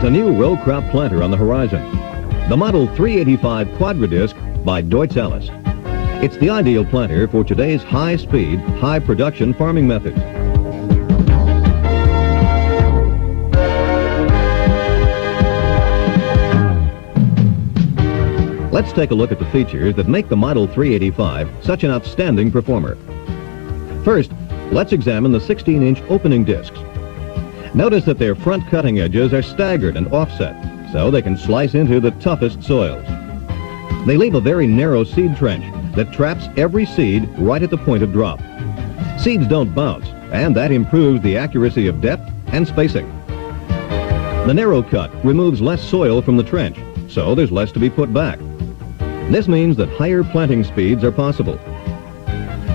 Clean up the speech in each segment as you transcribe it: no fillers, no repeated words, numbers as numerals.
There's a new row crop planter on the horizon, the Model 385 Quadradisc by Deutz Allis. It's the ideal planter for today's high-speed, high-production farming methods. Let's take a look at the features that make the Model 385 such an outstanding performer. First, let's examine the 16-inch opening discs. Notice that their front cutting edges are staggered and offset, so they can slice into the toughest soils. They leave a very narrow seed trench that traps every seed right at the point of drop. Seeds don't bounce, and that improves the accuracy of depth and spacing. The narrow cut removes less soil from the trench, so there's less to be put back. This means that higher planting speeds are possible.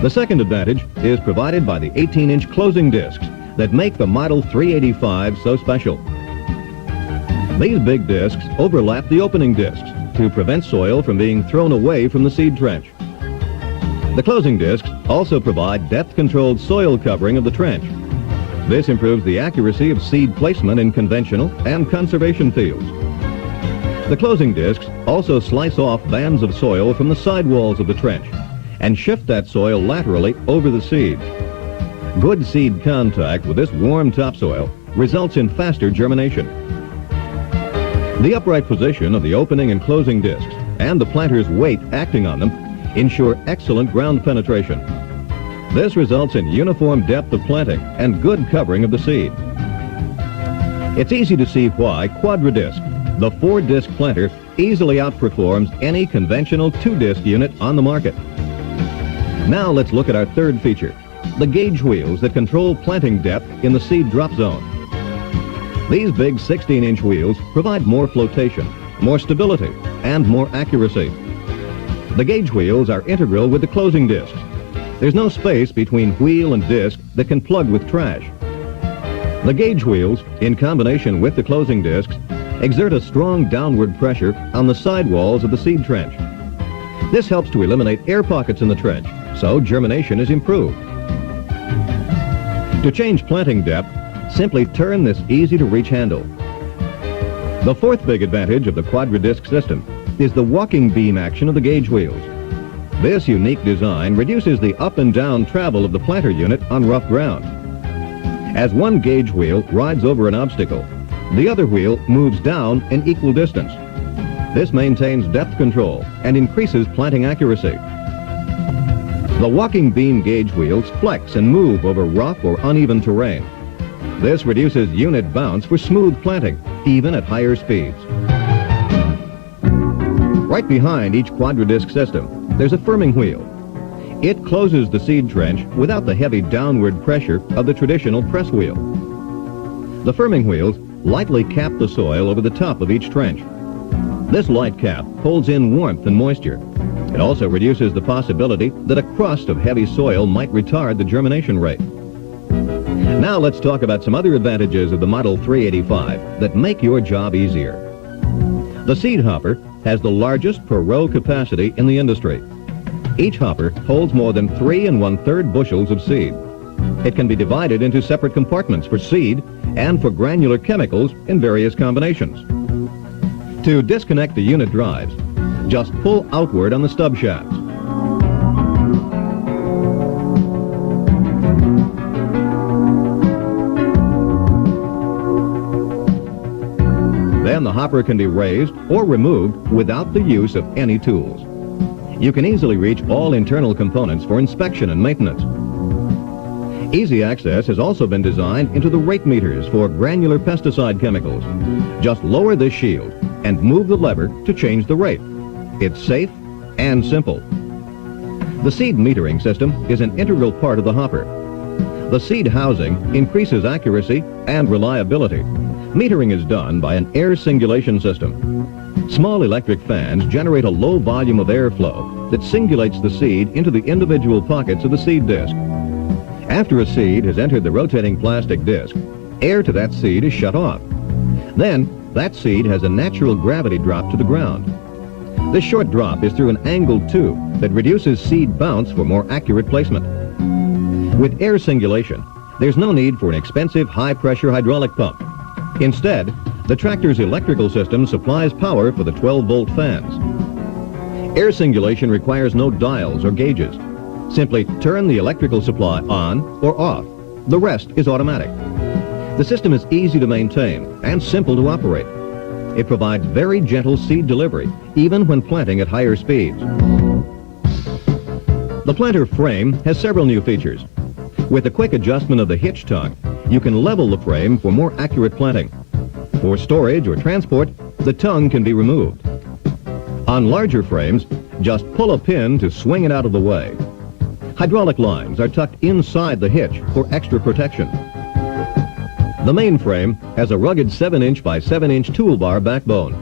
The second advantage is provided by the 18-inch closing discs that make the Model 385 so special. These big discs overlap the opening discs to prevent soil from being thrown away from the seed trench. The closing discs also provide depth-controlled soil covering of the trench. This improves the accuracy of seed placement in conventional and conservation fields. The closing discs also slice off bands of soil from the sidewalls of the trench and shift that soil laterally over the seeds. Good seed contact with this warm topsoil results in faster germination. The upright position of the opening and closing discs and the planter's weight acting on them ensure excellent ground penetration. This results in uniform depth of planting and good covering of the seed. It's easy to see why Quadradisc, the 4-disc planter, easily outperforms any conventional 2-disc unit on the market. Now let's look at our third feature, the gauge wheels that control planting depth in the seed drop zone. These big 16-inch wheels provide more flotation, more stability, and more accuracy. The gauge wheels are integral with the closing discs. There's no space between wheel and disc that can plug with trash. The gauge wheels, in combination with the closing discs, exert a strong downward pressure on the sidewalls of the seed trench. This helps to eliminate air pockets in the trench, so germination is improved. To change planting depth, simply turn this easy-to-reach handle. The fourth big advantage of the Quadradisc system is the walking beam action of the gauge wheels. This unique design reduces the up and down travel of the planter unit on rough ground. As one gauge wheel rides over an obstacle, the other wheel moves down an equal distance. This maintains depth control and increases planting accuracy. The walking beam gauge wheels flex and move over rough or uneven terrain. This reduces unit bounce for smooth planting, even at higher speeds. Right behind each Quadradisc system, there's a firming wheel. It closes the seed trench without the heavy downward pressure of the traditional press wheel. The firming wheels lightly cap the soil over the top of each trench. This light cap holds in warmth and moisture. It also reduces the possibility that a crust of heavy soil might retard the germination rate. Now let's talk about some other advantages of the Model 385 that make your job easier. The seed hopper has the largest per row capacity in the industry. Each hopper holds more than 3 1/3 bushels of seed. It can be divided into separate compartments for seed and for granular chemicals in various combinations. To disconnect the unit drives, just pull outward on the stub shafts. Then the hopper can be raised or removed without the use of any tools. You can easily reach all internal components for inspection and maintenance. Easy access has also been designed into the rate meters for granular pesticide chemicals. Just lower this shield and move the lever to change the rate. It's safe and simple. The seed metering system is an integral part of the hopper. The seed housing increases accuracy and reliability. Metering is done by an air singulation system. Small electric fans generate a low volume of airflow that singulates the seed into the individual pockets of the seed disc. After a seed has entered the rotating plastic disc, air to that seed is shut off. Then, that seed has a natural gravity drop to the ground. This short drop is through an angled tube that reduces seed bounce for more accurate placement. With air singulation, there's no need for an expensive high-pressure hydraulic pump. Instead, The tractor's electrical system supplies power for the 12-volt fans. Air singulation requires no dials or gauges. Simply turn the electrical supply on or off. The rest is automatic. The system is easy to maintain and simple to operate. It provides very gentle seed delivery, even when planting at higher speeds. The planter frame has several new features. With a quick adjustment of the hitch tongue, you can level the frame for more accurate planting. For storage or transport, the tongue can be removed. On larger frames, just pull a pin to swing it out of the way. Hydraulic lines are tucked inside the hitch for extra protection. The main frame has a rugged 7-inch by 7-inch toolbar backbone.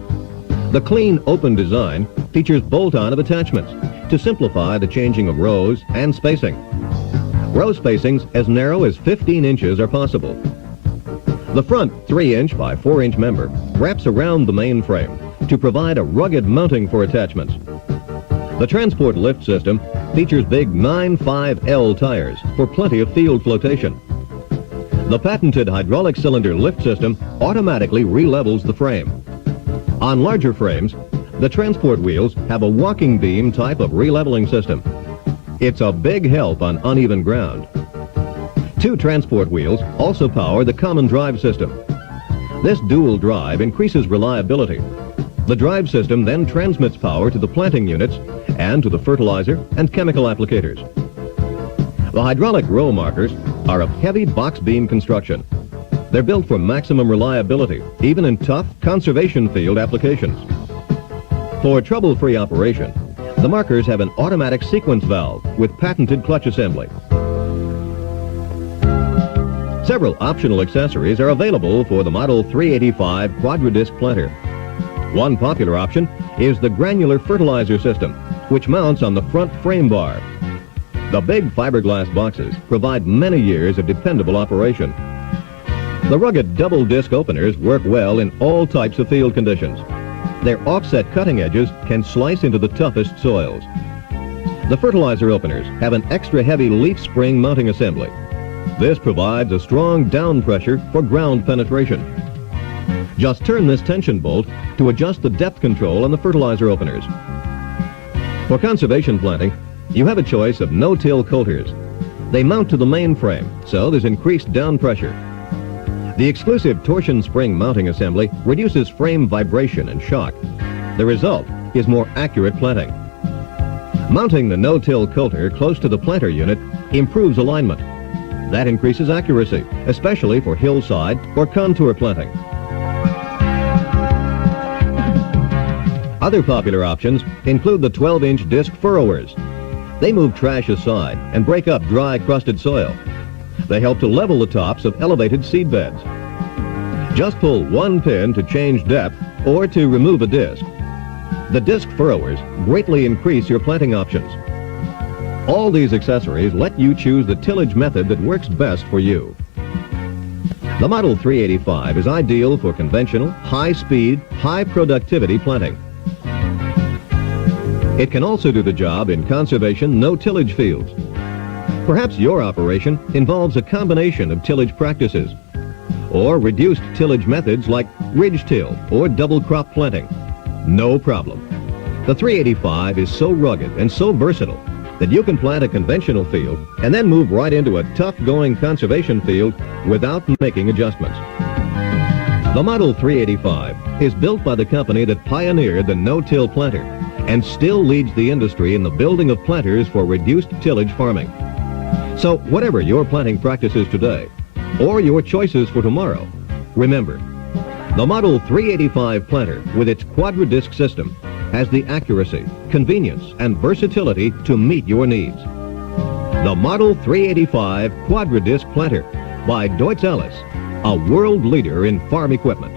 The clean, open design features bolt-on of attachments to simplify the changing of rows and spacing. Row spacings as narrow as 15 inches are possible. The front 3-inch by 4-inch member wraps around the main frame to provide a rugged mounting for attachments. The transport lift system features big 9.5L tires for plenty of field flotation. The patented hydraulic cylinder lift system automatically re-levels the frame. On larger frames, the transport wheels have a walking beam type of re-leveling system. It's a big help on uneven ground. 2 transport wheels also power the common drive system. This dual drive increases reliability. The drive system then transmits power to the planting units and to the fertilizer and chemical applicators. The hydraulic row markers are of heavy box beam construction. They're built for maximum reliability, even in tough conservation field applications. For trouble-free operation, the markers have an automatic sequence valve with patented clutch assembly. Several optional accessories are available for the Model 385 Quadradisc planter. One popular option is the granular fertilizer system, which mounts on the front frame bar. The big fiberglass boxes provide many years of dependable operation. The rugged double disc openers work well in all types of field conditions. Their offset cutting edges can slice into the toughest soils. The fertilizer openers have an extra heavy leaf spring mounting assembly. This provides a strong down pressure for ground penetration. Just turn this tension bolt to adjust the depth control on the fertilizer openers. For conservation planting, you have a choice of no-till coulters. They mount to the main frame, so there's increased down pressure. The exclusive torsion spring mounting assembly reduces frame vibration and shock. The result is more accurate planting. Mounting the no-till coulter close to the planter unit improves alignment. That increases accuracy, especially for hillside or contour planting. Other popular options include the 12-inch disc furrowers. They move trash aside and break up dry, crusted soil. They help to level the tops of elevated seed beds. Just pull one pin to change depth or to remove a disc. The disc furrowers greatly increase your planting options. All these accessories let you choose the tillage method that works best for you. The Model 385 is ideal for conventional, high-speed, high-productivity planting. It can also do the job in conservation no-tillage fields. Perhaps your operation involves a combination of tillage practices or reduced tillage methods like ridge till or double crop planting. No problem. The 385 is so rugged and so versatile that you can plant a conventional field and then move right into a tough-going conservation field without making adjustments. The Model 385 is built by the company that pioneered the no-till planter and still leads the industry in the building of planters for reduced tillage farming. So whatever your planting practices today or your choices for tomorrow, remember, the Model 385 planter with its Quadradisc system has the accuracy, convenience, and versatility to meet your needs. The Model 385 Quadradisc planter by Deutz Allis, a world leader in farm equipment.